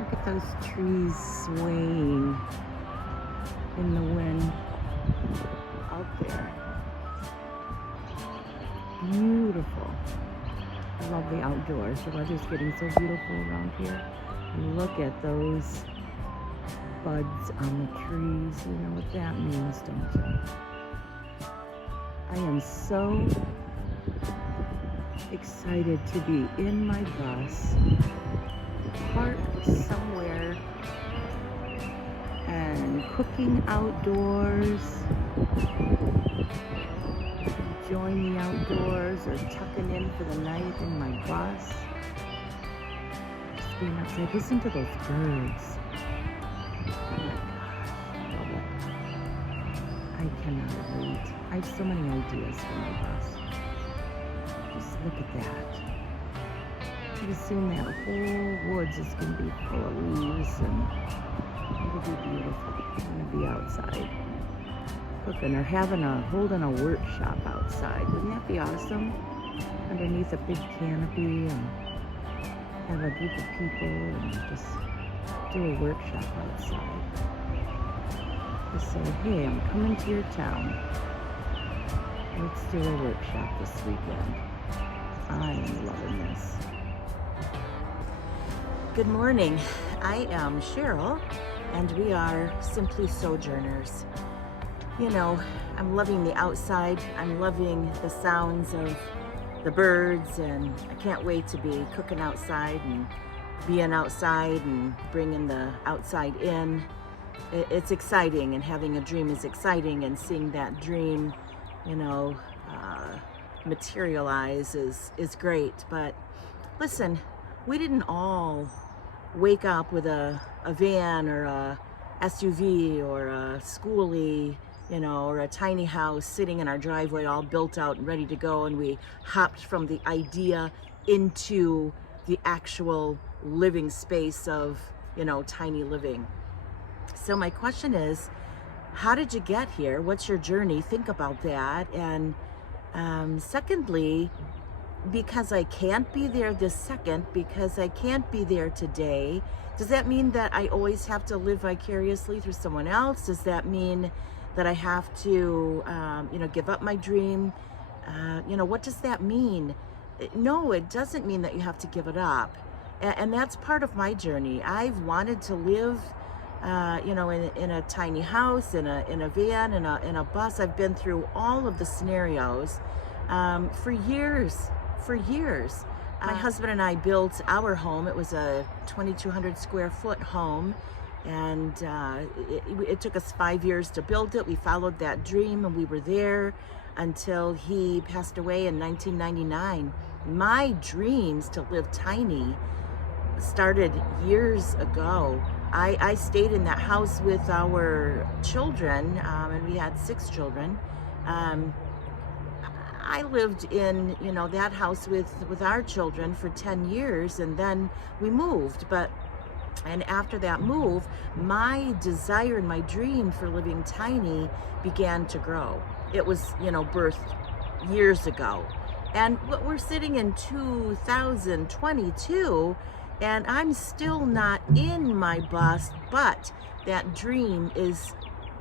Look at those trees swaying in the wind out there. Beautiful. I love the outdoors. The weather's getting so beautiful around here. And look at those buds on the trees. You know what that means, don't you? I am so excited to be in my bus, parked somewhere, and cooking outdoors, enjoying the outdoors, or tucking in for the night in my bus. Just being outside. Listen to those birds. Oh my gosh, I love it. I cannot wait. I have so many ideas for my bus. Just look at that. Pretty soon that whole woods is going to be full of leaves, and it'll be beautiful. I'm going to be outside cooking or holding a workshop outside. Wouldn't that be awesome? Underneath a big canopy, and have a group of people and just do a workshop outside. Just say, hey, I'm coming to your town. Let's do a workshop this weekend. I'm loving this. Good morning. I am Cheryl, and we are Simply Sojourners. You know, I'm loving the outside. I'm loving the sounds of the birds, and I can't wait to be cooking outside and being outside and bringing the outside in. It's exciting, and having a dream is exciting, and seeing that dream, you know, materialize is great. But listen, we didn't all wake up with a van or a SUV or a schoolie, you know, or a tiny house sitting in our driveway all built out and ready to go, and we hopped from the idea into the actual living space of, you know, tiny living. So my question is, how did you get here? What's your journey? Think about that. And secondly, because I can't be there this second, because I can't be there today, does that mean that I always have to live vicariously through someone else? Does that mean that I have to, you know, give up my dream? You know, what does that mean? No, it doesn't mean that you have to give it up. And that's part of my journey. I've wanted to live, you know, in a tiny house, in a van, in a bus. I've been through all of the scenarios for years. My husband and I built our home. It was a 2,200 square foot home, and it took us 5 years to build it. We followed that dream, and we were there until he passed away in 1999. My dreams to live tiny started years ago. I stayed in that house with our children, and we had 6 children. I lived in, you know, that house with our children for 10 years, and then we moved. And after that move, my desire and my dream for living tiny began to grow. It was, you know, birthed years ago. And we're sitting in 2022, and I'm still not in my bus, but that dream is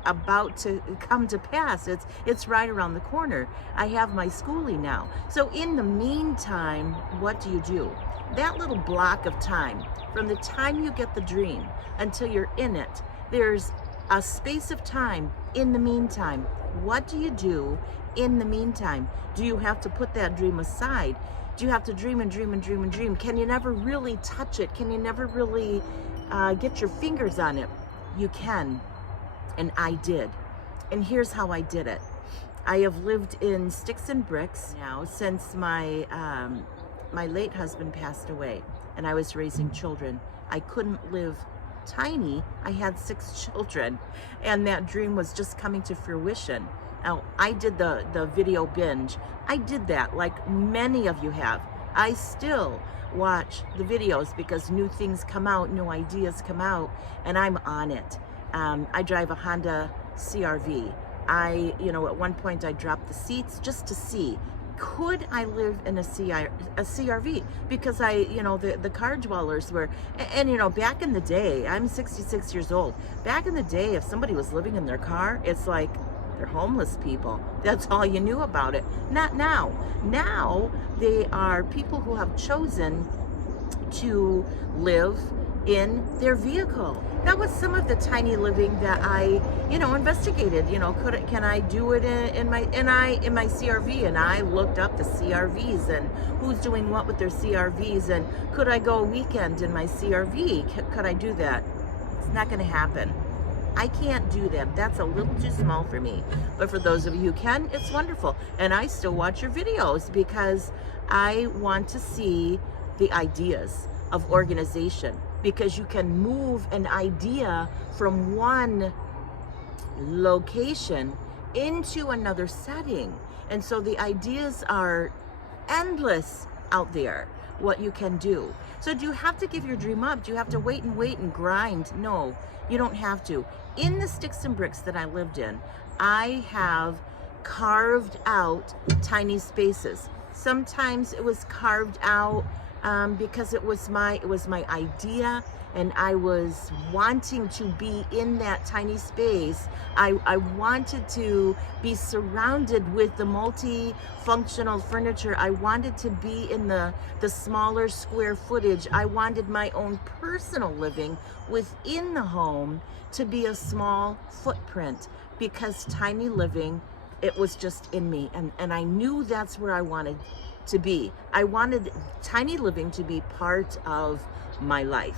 about to come to pass. It's right around the corner. I have my schoolie now. So in the meantime, what do? That little block of time, from the time you get the dream until you're in it, there's a space of time in the meantime. What do you do in the meantime? Do you have to put that dream aside? Do you have to dream and dream and dream and dream? Can you never really touch it? Can you never really get your fingers on it? You can. And I did. And here's how I did it. I have lived in sticks and bricks now since my late husband passed away, and I was raising children. I couldn't live tiny. I had 6 children, and that dream was just coming to fruition. Now, I did the video binge. I did that like many of you have. I still watch the videos because new things come out, new ideas come out, and I'm on it. I drive a Honda CRV. You know, at one point I dropped the seats just to see, could I live in a CRV? Because the car dwellers were, and back in the day, I'm 66 years old. Back in the day, if somebody was living in their car, it's like they're homeless people. That's all you knew about it. Not now. Now they are people who have chosen to live in their vehicle. That was some of the tiny living that I, investigated. Can I do it in my CRV? And I looked up the CRVs and who's doing what with their CRVs, and could I go a weekend in my CRV? Could I do that? It's not going to happen. I can't do that. That's a little too small for me. But for those of you who can, it's wonderful. And I still watch your videos because I want to see the ideas of organization, because you can move an idea from one location into another setting. And so the ideas are endless out there, what you can do. So do you have to give your dream up? Do you have to wait and grind? No, you don't have to. In the sticks and bricks that I lived in, I have carved out tiny spaces. Sometimes it was carved out because it was my idea, and I was wanting to be in that tiny space. I wanted to be surrounded with the multi-functional furniture. I wanted to be in the smaller square footage. I wanted my own personal living within the home to be a small footprint, because tiny living, it was just in me, and I knew that's where I wanted to be. I wanted tiny living to be part of my life.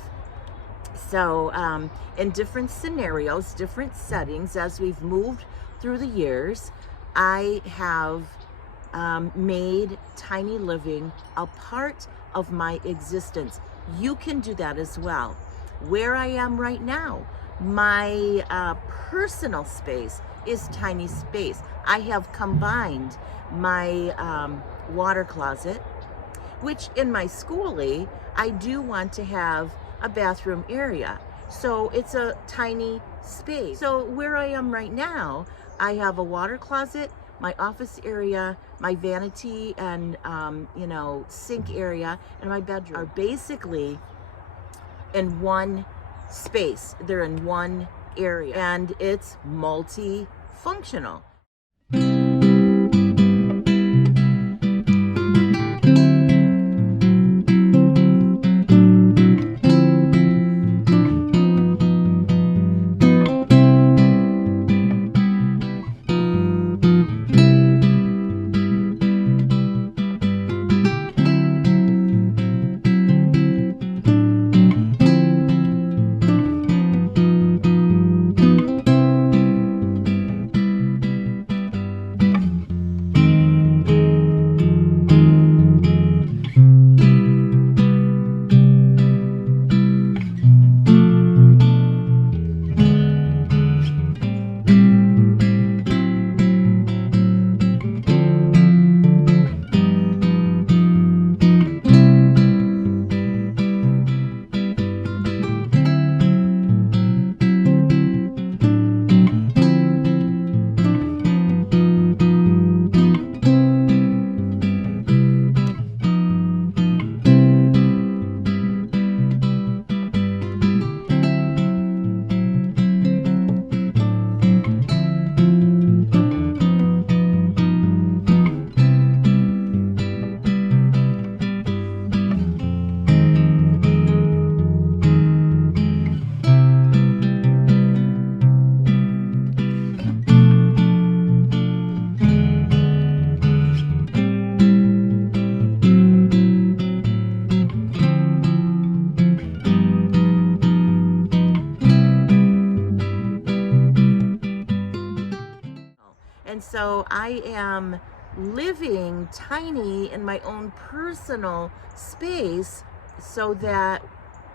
So in different scenarios, different settings, as we've moved through the years, I have made tiny living a part of my existence. You can do that as well. Where I am right now, my personal space is tiny space. I have combined my water closet, which in my schoolie, I do want to have a bathroom area. So it's a tiny space. So where I am right now, I have a water closet, my office area, my vanity and, sink area, and my bedroom are basically in one space. They're in one area, and it's multifunctional. And so I am living tiny in my own personal space so that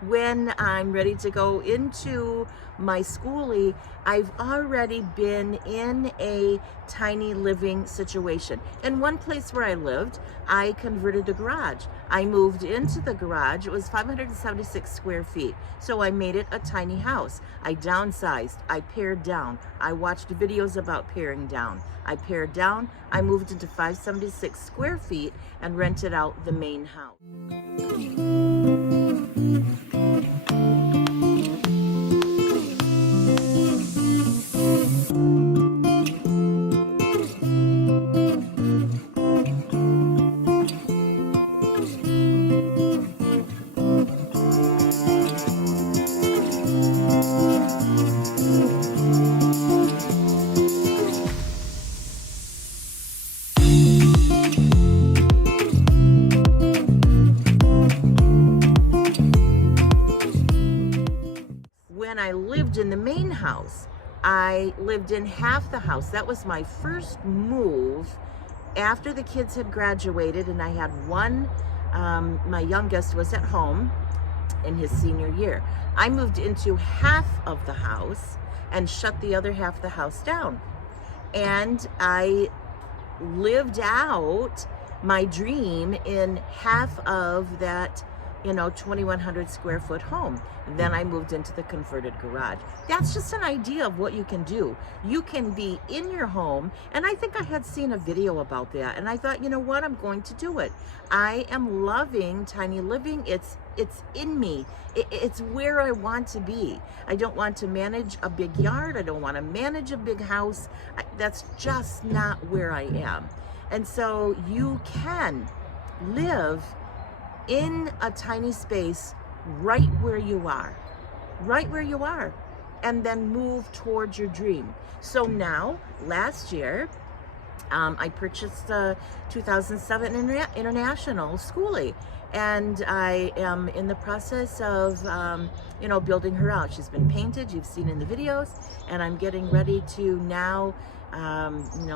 when I'm ready to go into my schoolie, I've already been in a tiny living situation. In one place where I lived, I converted a garage. I moved into the garage. It was 576 square feet. So I made it a tiny house. I downsized. I pared down. I watched videos about paring down. I pared down. I moved into 576 square feet and rented out the main house. When I lived in the main house, I lived in half the house. That was my first move after the kids had graduated, and I had one, my youngest was at home in his senior year. I moved into half of the house and shut the other half of the house down. And I lived out my dream in half of that 2,100 square foot home. Then I moved into the converted garage. That's just an idea of what you can do. You can be in your home, and I think I had seen a video about that, and I thought, you know what, I'm going to do it. I am loving tiny living. It's in me. It's where I want to be. I don't want to manage a big yard. I don't want to manage a big house. That's just not where I am. And so you can live in a tiny space right where you are, and then move towards your dream. So now, last year, I purchased a 2007 International Schoolie, and I am in the process of, building her out. She's been painted, you've seen in the videos, and I'm getting ready to now,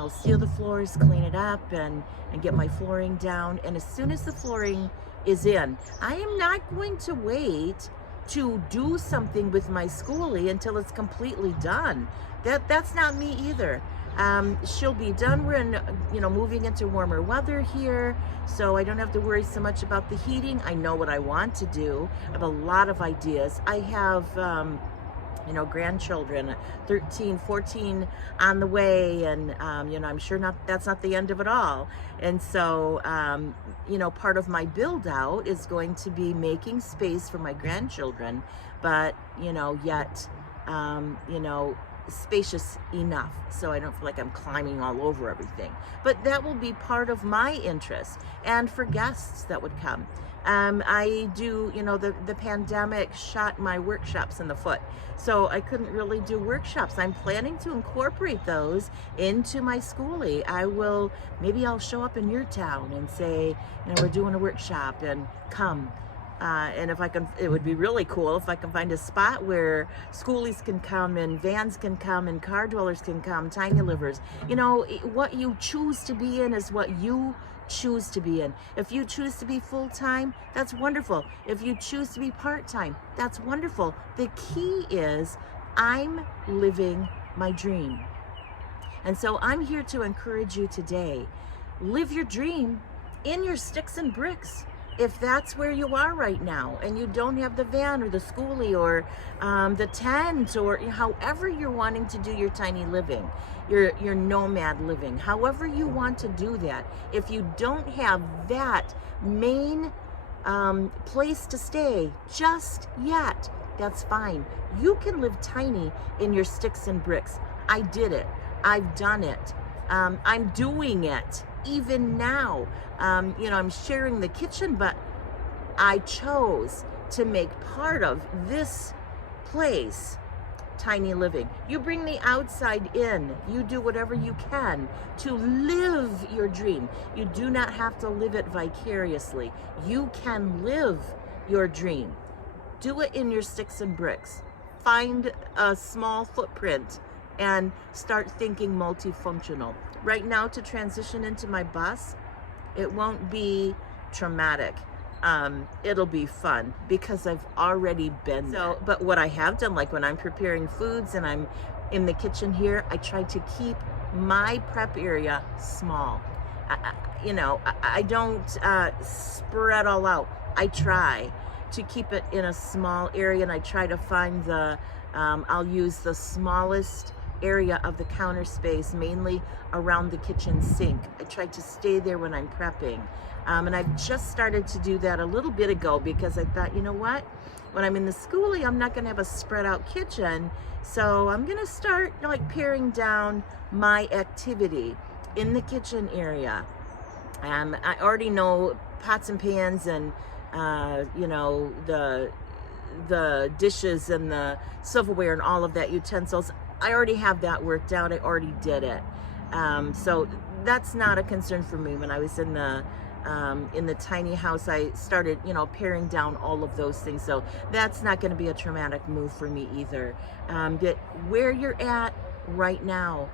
seal the floors, clean it up, and get my flooring down. And as soon as the flooring is in, I am not going to wait to do something with my schoolie until it's completely done. That's not me either. She'll be done. We're in, moving into warmer weather here, so I don't have to worry so much about the heating. I know what I want to do. I have a lot of ideas. I have, grandchildren, 13, 14 on the way, and, I'm sure that's not the end of it all. And so, part of my build out is going to be making space for my grandchildren, but, yet, spacious enough so I don't feel like I'm climbing all over everything. But that will be part of my interest, and for guests that would come. I do, the pandemic shot my workshops in the foot, so I couldn't really do workshops. I'm planning to incorporate those into my schoolie. Maybe I'll show up in your town and say, we're doing a workshop, and come. And if I can, it would be really cool if I can find a spot where schoolies can come, and vans can come, and car dwellers can come, tiny livers. What you choose to be in is what you choose to be in. If you choose to be full-time, that's wonderful. If you choose to be part-time, that's wonderful. The key is I'm living my dream. And so I'm here to encourage you today. Live your dream in your sticks and bricks. If that's where you are right now, and you don't have the van or the schoolie or the tent, or however you're wanting to do your tiny living, your nomad living, however you want to do that, if you don't have that main place to stay just yet, that's fine. You can live tiny in your sticks and bricks. I did it. I've done it. I'm doing it even now. I'm sharing the kitchen, but I chose to make part of this place tiny living. You bring the outside in. You do whatever you can to live your dream. You do not have to live it vicariously. You can live your dream. Do it in your sticks and bricks. Find a small footprint and start thinking multifunctional. Right now, to transition into my bus, it won't be traumatic. it'll be fun because I've already been there. But what I have done, like when I'm preparing foods and I'm in the kitchen here, I try to keep my prep area small. I don't spread all out. I try to keep it in a small area, and I try to find I'll use the smallest area of the counter space, mainly around the kitchen sink. I try to stay there when I'm prepping. And I've just started to do that a little bit ago because I thought, you know what? When I'm in the schoolie, I'm not gonna have a spread out kitchen. So I'm gonna start like paring down my activity in the kitchen area. I already know pots and pans and the dishes and the silverware and all of that utensils. I already have that worked out. I already did it. So that's not a concern for me. When I was in the tiny house, I started, paring down all of those things. So that's not going to be a traumatic move for me either. But where you're at right now,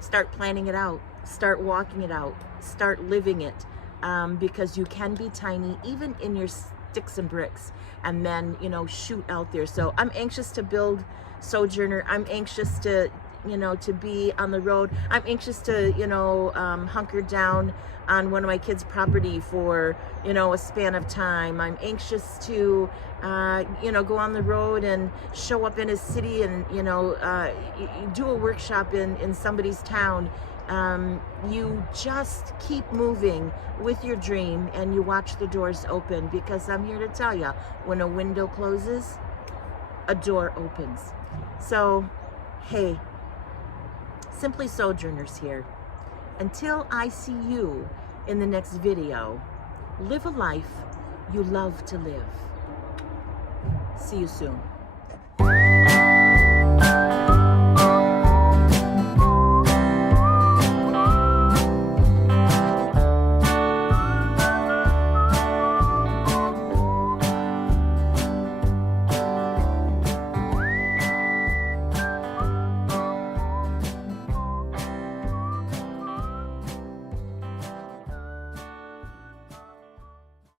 start planning it out. Start walking it out. Start living it. Because you can be tiny even in your sticks and bricks, and then shoot out there. So I'm anxious to build Sojourner. I'm anxious to be on the road. I'm anxious to hunker down on one of my kids' property for a span of time. I'm anxious to go on the road and show up in a city and do a workshop in somebody's town. You just keep moving with your dream and you watch the doors open, because I'm here to tell you, when a window closes, a door opens. So, hey, Simply Sojourners here. Until I see you in the next video, live a life you love to live. See you soon.